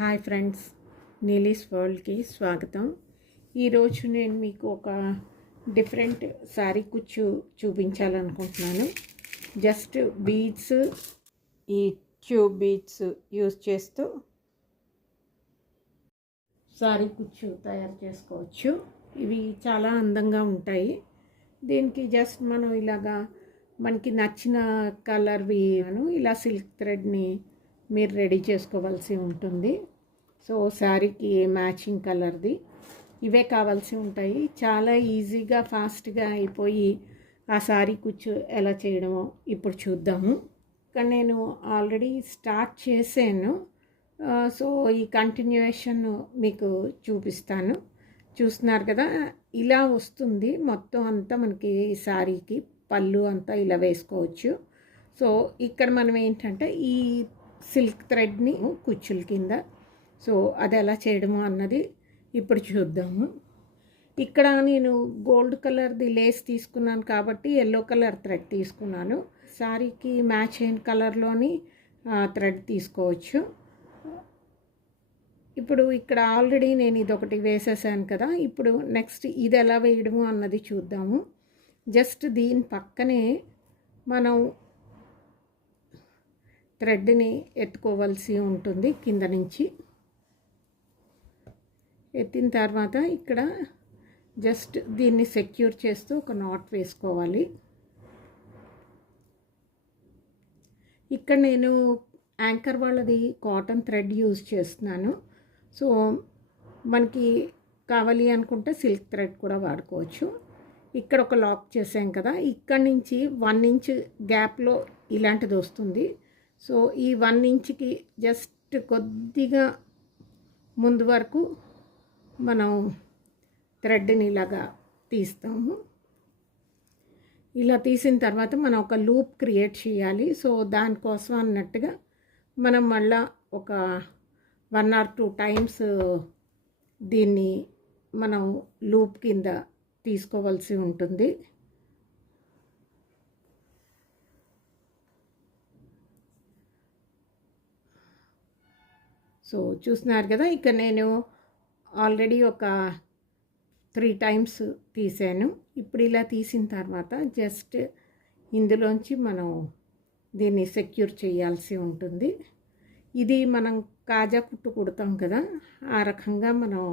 Hi friends నీలీస్ వరల్డ్కి స్వాగతం. ఈరోజు నేను మీకు ఒక డిఫరెంట్ శారీ కుచ్చు చూపించాలనుకుంటున్నాను. జస్ట్ బీడ్స్ ఈ ట్యూబ్ బీడ్స్ యూజ్ చేస్తూ శారీ కుచ్చు తయారు చేసుకోవచ్చు. ఇవి చాలా అందంగా ఉంటాయి. దీనికి జస్ట్ మనం ఇలాగా మనకి నచ్చిన కలర్వి ఇలా సిల్క్ థ్రెడ్ని మీరు రెడీ చేసుకోవాల్సి ఉంటుంది. సో శారీకి మ్యాచింగ్ కలర్ది? ఇవే కావాల్సి ఉంటాయి. చాలా ఈజీగా ఫాస్ట్గా అయిపోయి ఆ శారీ కుచ్చు ఎలా చేయడమో ఇప్పుడు చూద్దాము. ఇక్కడ నేను ఆల్రెడీ స్టార్ట్ చేశాను. సో ఈ కంటిన్యూయేషన్ మీకు చూపిస్తాను. చూస్తున్నారు కదా ఇలా వస్తుంది. మొత్తం అంతా మనకి ఈ శారీకి పళ్ళు అంతా ఇలా వేసుకోవచ్చు. సో ఇక్కడ మనం ఏంటంటే ఈ సిల్క్ థ్రెడ్ని కుచ్చుల కింద. సో అది ఎలా చేయడము అన్నది ఇప్పుడు చూద్దాము. ఇక్కడ నేను గోల్డ్ కలర్ది లేస్ తీసుకున్నాను కాబట్టి ఎల్లో కలర్ థ్రెడ్ తీసుకున్నాను. శారీకి మ్యాచ్ అయిన కలర్లోని థ్రెడ్ తీసుకోవచ్చు. ఇప్పుడు ఇక్కడ ఆల్రెడీ నేను ఇది ఒకటి వేసేసాను కదా. ఇప్పుడు నెక్స్ట్ ఇది ఎలా వేయడము అన్నది చూద్దాము. జస్ట్ దీని పక్కనే మనం థ్రెడ్ని ఎత్తుకోవాల్సి ఉంటుంది కింద నుంచి. ఎత్తిన తర్వాత ఇక్కడ జస్ట్ దీన్ని సెక్యూర్ చేస్తూ ఒక నాట్ వేసుకోవాలి. ఇక్కడ నేను యాంకర్ వాళ్ళది కాటన్ థ్రెడ్ యూజ్ చేస్తున్నాను. సో మనకి కావాలి అనుకుంటే సిల్క్ థ్రెడ్ కూడా వాడుకోవచ్చు. ఇక్కడ ఒక లాక్ చేసాం కదా ఇక్కడ నుంచి వన్ ఇంచ్ గ్యాప్లో ఇలాంటిది వస్తుంది. సో ఈ వన్ ఇంచ్కి జస్ట్ కొద్దిగా ముందు వరకు మనం థ్రెడ్ని ఇలాగా తీస్తాము. ఇలా తీసిన తర్వాత మనం ఒక లూప్ క్రియేట్ చేయాలి. సో దానికోసం అన్నట్టుగా మనం మళ్ళా ఒక వన్ ఆర్ టూ టైమ్స్ దీన్ని మనం లూప్ కింద తీసుకోవాల్సి ఉంటుంది. సో చూస్తున్నారు కదా ఇక్కడ నేను ఆల్రెడీ ఒక త్రీ టైమ్స్ తీసాను. ఇప్పుడు ఇలా తీసిన తర్వాత జస్ట్ ఇందులోంచి మనం దీన్ని సెక్యూర్ చేయాల్సి ఉంటుంది. ఇది మనం కాజా కుట్టు కుడతాం కదా ఆ రకంగా మనం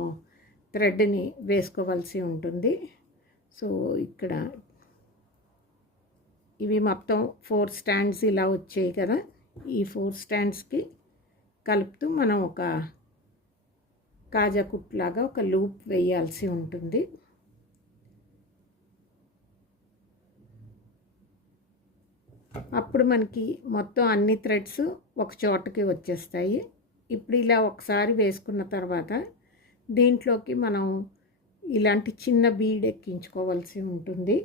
థ్రెడ్ని వేసుకోవాల్సి ఉంటుంది. సో ఇక్కడ ఇవి మొత్తం ఫోర్ స్టాండ్స్ ఇలా వచ్చాయి కదా ఈ ఫోర్ స్టాండ్స్కి కలుపుతూ మనం ఒక కాజా కుట్లాగా ఒక లూప్ వేయాల్సి ఉంటుంది. అప్పుడు మనకి మొత్తం అన్ని థ్రెడ్స్ ఒక చోటకి వచ్చేస్తాయి. ఇప్పుడు ఇలా ఒకసారి వేసుకున్న తర్వాత దీంట్లోకి మనం ఇలాంటి చిన్న బీడ్ ఎక్కించుకోవాల్సి ఉంటుంది.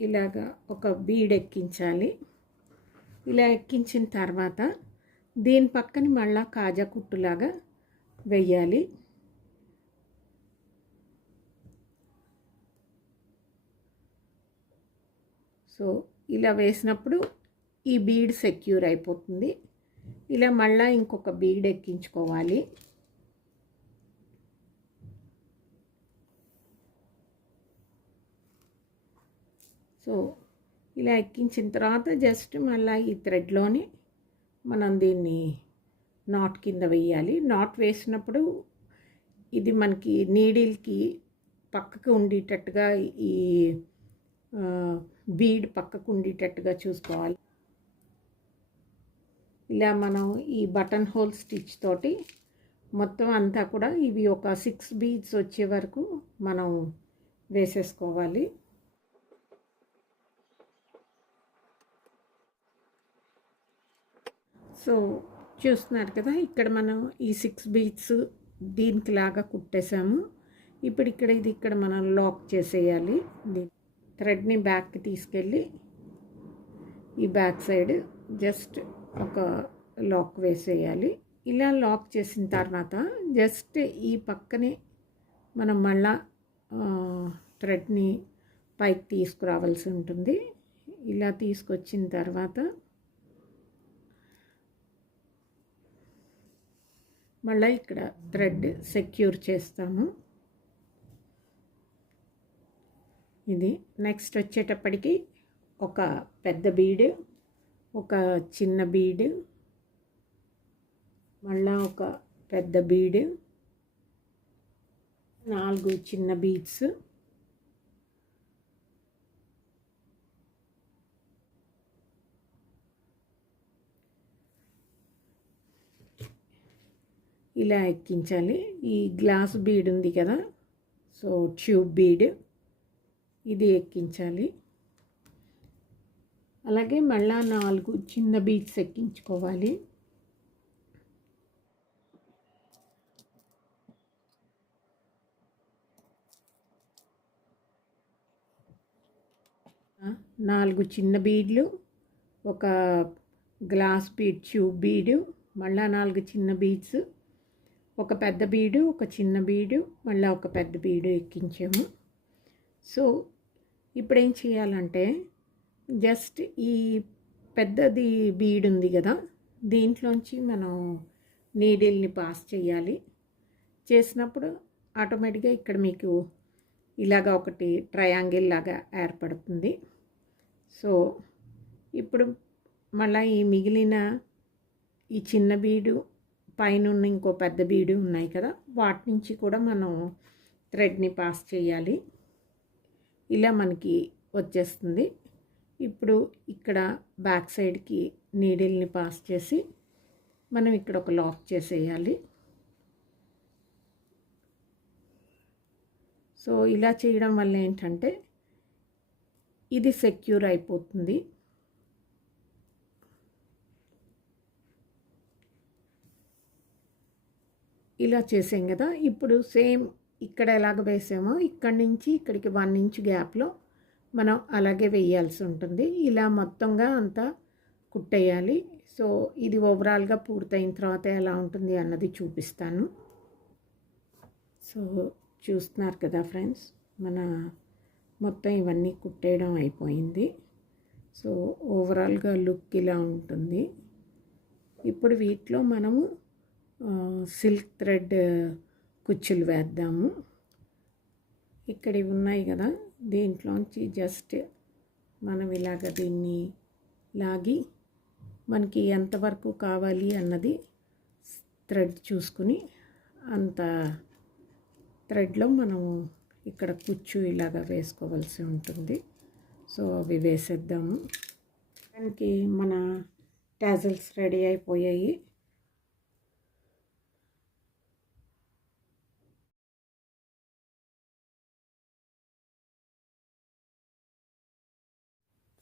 ఇలాగా ఒక బీడ్ ఎక్కించాలి. ఇలా ఎక్కించిన తర్వాత దీని పక్కన మళ్ళా కాజా కుట్టులాగా వెయ్యాలి. సో ఇలా వేసినప్పుడు ఈ బీడ్ సెక్యూర్ అయిపోతుంది. ఇలా మళ్ళా ఇంకొక బీడ్ ఎక్కించుకోవాలి. సో ఇలా ఎక్కించిన తర్వాత జస్ట్ మళ్ళీ ఈ థ్రెడ్లోని మనం దీన్ని నాట్ కింద వేయాలి నాట్ వేసినప్పుడు ఇది మనకి నీడిల్కి పక్కకు ఉండేటట్టుగా ఈ బీడ్ పక్కకు ఉండేటట్టుగా చూసుకోవాలి. ఇలా మనం ఈ బటన్ హోల్ స్టిచ్ తోటి మొత్తం అంతా కూడా ఇవి ఒక సిక్స్ బీడ్స్ వచ్చే వరకు మనం వేసేసుకోవాలి. సో చూస్తున్నారు కదా ఇక్కడ మనం ఈ సిక్స్ బీట్స్ దీనికి లాగా కుట్టేసాము ఇప్పుడు ఇక్కడ ఇది ఇక్కడ మనం లాక్ చేసేయాలి. థ్రెడ్ని బ్యాక్కి తీసుకెళ్ళి ఈ బ్యాక్ సైడ్ జస్ట్ ఒక లాక్ వేసేయాలి. ఇలా లాక్ చేసిన తర్వాత జస్ట్ ఈ పక్కనే మనం మళ్ళా థ్రెడ్ని పైకి తీసుకురావాల్సి ఉంటుంది. ఇలా తీసుకొచ్చిన తర్వాత మళ్ళీ ఇక్కడ థ్రెడ్ సెక్యూర్ చేస్తాము. ఇది నెక్స్ట్ వచ్చేటప్పటికి ఒక పెద్ద బీడ్ ఒక చిన్న బీడ్ మళ్ళా ఒక పెద్ద బీడ్ నాలుగు చిన్న బీడ్స్. ఇలా ఎక్కించాలి. ఈ గ్లాస్ బీడ్ ఉంది కదా సో ట్యూబ్ బీడ్ ఇది ఎక్కించాలి. అలాగే మళ్ళా నాలుగు చిన్న బీడ్స్ ఎక్కించుకోవాలి. నాలుగు చిన్న బీడ్లు ఒక గ్లాస్ బీడ్ ట్యూబ్ బీడు మళ్ళా నాలుగు చిన్న బీడ్స్ ఒక పెద్ద బీడు ఒక చిన్న బీడు మళ్ళీ ఒక పెద్ద బీడు ఎక్కించాము. సో ఇప్పుడు ఏం చేయాలంటే జస్ట్ ఈ పెద్దది బీడ్ ఉంది కదా దీంట్లోంచి మనం నీడిల్ని పాస్ చేయాలి. చేసినప్పుడు ఆటోమేటిక్గా ఇక్కడ మీకు ఇలాగ ఒకటి ట్రయాంగిల్ లాగా ఏర్పడుతుంది. సో ఇప్పుడు మళ్ళీ ఈ మిగిలిన ఈ చిన్న బీడు పైన ఇంకో పెద్ద బీడు ఉన్నాయి కదా వాటి నుంచి కూడా మనం థ్రెడ్ని పాస్ చేయాలి. ఇలా మనకి వచ్చేస్తుంది. ఇప్పుడు ఇక్కడ బ్యాక్ సైడ్కి నీడిల్ని పాస్ చేసి మనం ఇక్కడ ఒక లాక్ చేసేయాలి. సో ఇలా చేయడం వల్ల ఏంటంటే ఇది సెక్యూర్ అయిపోతుంది. ఇలా చేసాం కదా ఇప్పుడు సేమ్ ఇక్కడ ఎలాగ వేసామో ఇక్కడి నుంచి ఇక్కడికి వన్ ఇంచ్ గ్యాప్లో మనం అలాగే వేయాల్సి ఉంటుంది. ఇలా మొత్తంగా అంతా కుట్టేయాలి. సో ఇది ఓవరాల్గా పూర్తయిన తర్వాత ఎలా ఉంటుంది అన్నది చూపిస్తాను. సో చూస్తున్నారు కదా ఫ్రెండ్స్ మన మొత్తం ఇవన్నీ కుట్టేయడం అయిపోయింది. సో ఓవరాల్గా లుక్ ఇలా ఉంటుంది. ఇప్పుడు వీటిలో మనము సిల్క్ థ్రెడ్ కుచ్చులు వేద్దాము. ఇక్కడ ఉన్నాయి కదా దీంట్లోంచి జస్ట్ మనం ఇలాగ దీన్ని లాగి మనకి ఎంతవరకు కావాలి అన్నది థ్రెడ్ చూసుకుని అంత థ్రెడ్లో మనము ఇక్కడ కుచ్చు ఇలాగ వేసుకోవాల్సి ఉంటుంది. సో అవి వేసేద్దాము. దానికి మన టాజల్స్ రెడీ అయిపోయాయి.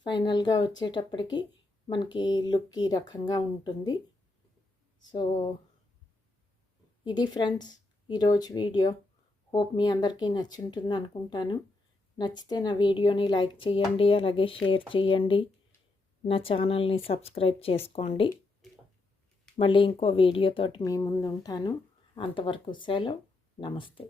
ఫైనల్గా వచ్చేటప్పటికి మనకి లుక్ ఈ రకంగా ఉంటుంది. సో ఇది ఫ్రెండ్స్ ఈరోజు వీడియో. హోప్ మీ అందరికీ నచ్చుంటుంది అనుకుంటాను. నచ్చితే నా వీడియోని లైక్ చేయండి అలాగే షేర్ చేయండి. నా ఛానల్ని సబ్స్క్రైబ్ చేసుకోండి. మళ్ళీ ఇంకో వీడియోతోటి మీ ముందు ఉంటాను అంతవరకు సెలవు. నమస్తే.